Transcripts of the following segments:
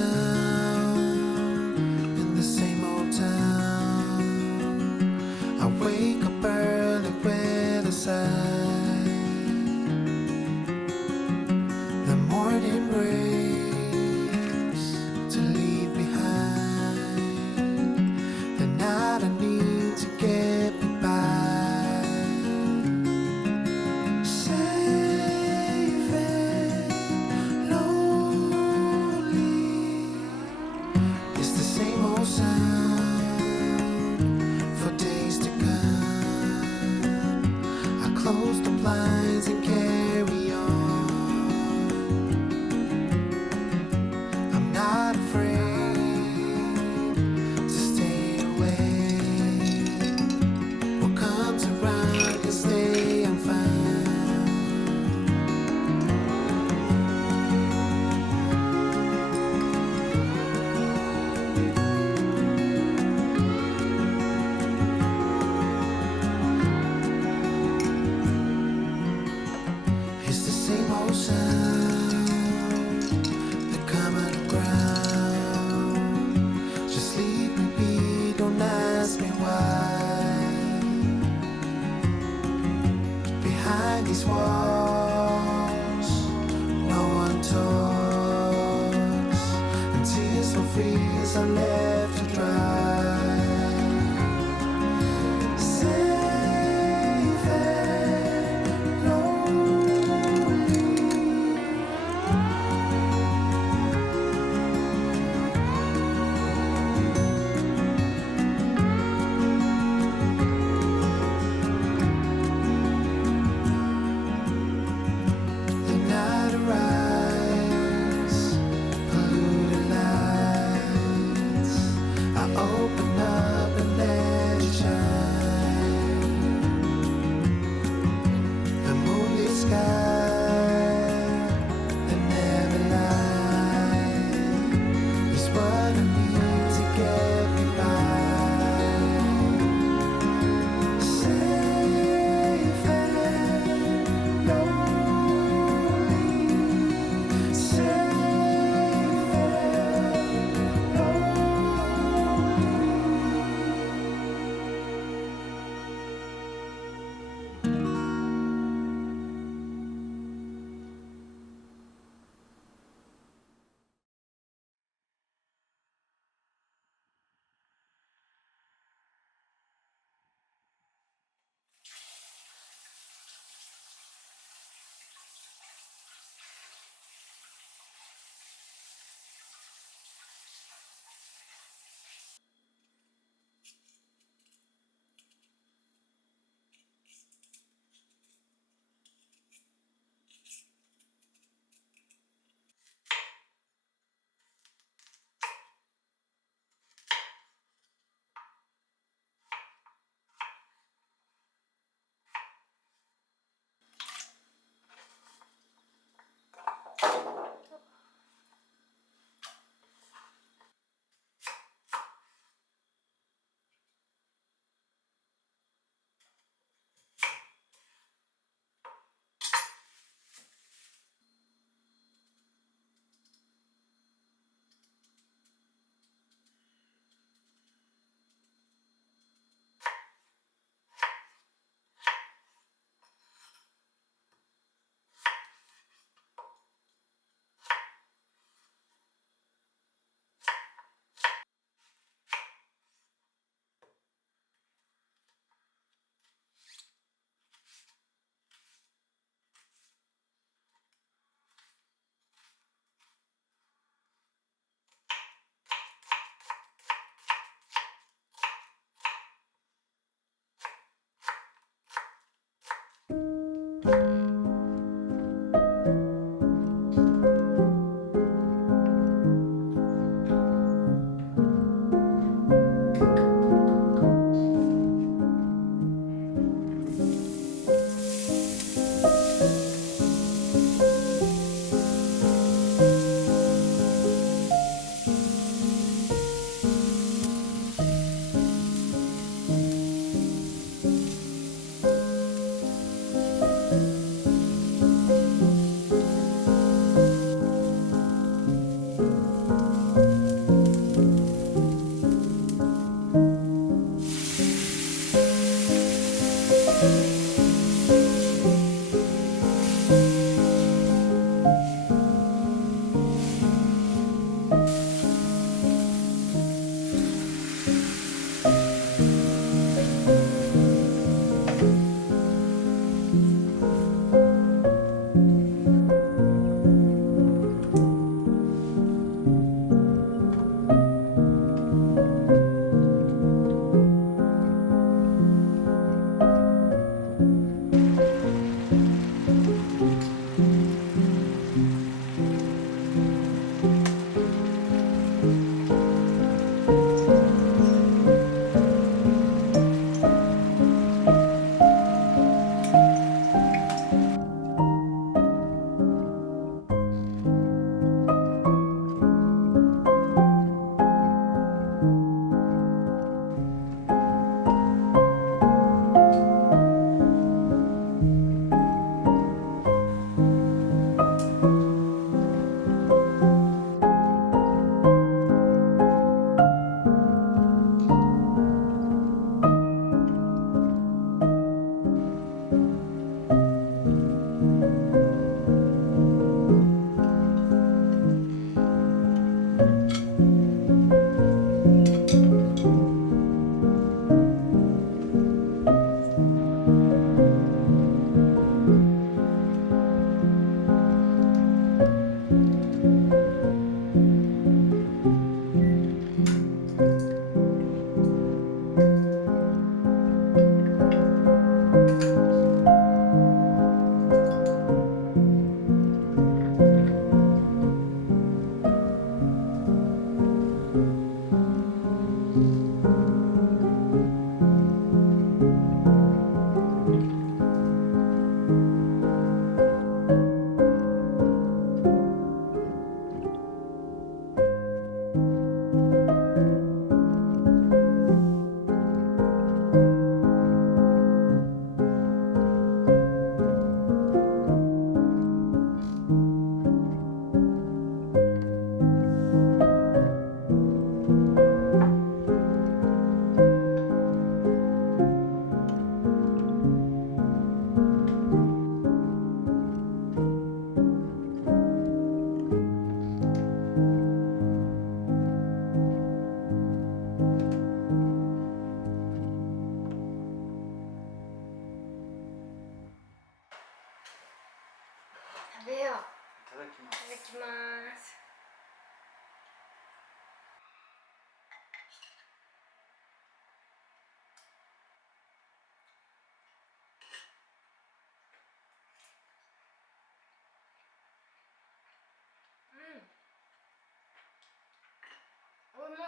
sound in the same old town. I wake up early with a sigh. The morning breaks to leave behind the night I need to get me by. Safe and lonely, it's the same old sound for days to come. I close the blinds and carry on. I'm not afraid to stay away. What comes around can stay unfound. It's the same old sound, the common ground. Just leave me be, don't ask me why. Behind these walls, no one talks, and tears will freeze are left to dry. Safe and lonely, the night arrives, polluted lights. I open up and let it shine. The moonlit sky, the never light, is what I need to get me by. Safe and lonely, safe and lonely.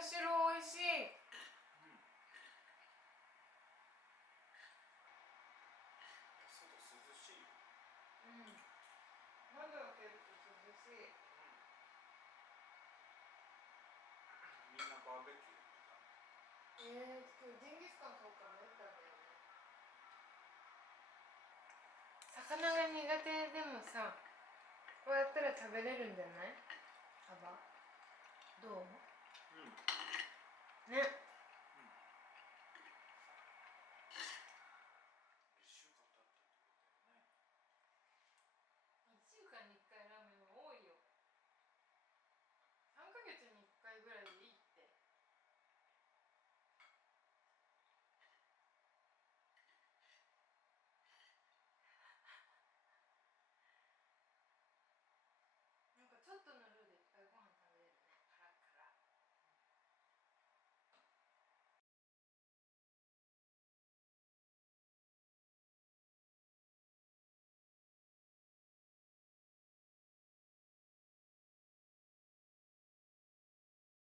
汁美味しい。外涼しいよ。うん。窓を開けると涼しい。みんなバーベキューやってた。今日ジンギスカンそうか迷ったんだよね。魚が苦手でもさ、こうやったら食べれるんじゃない？サバどう？うん。ね。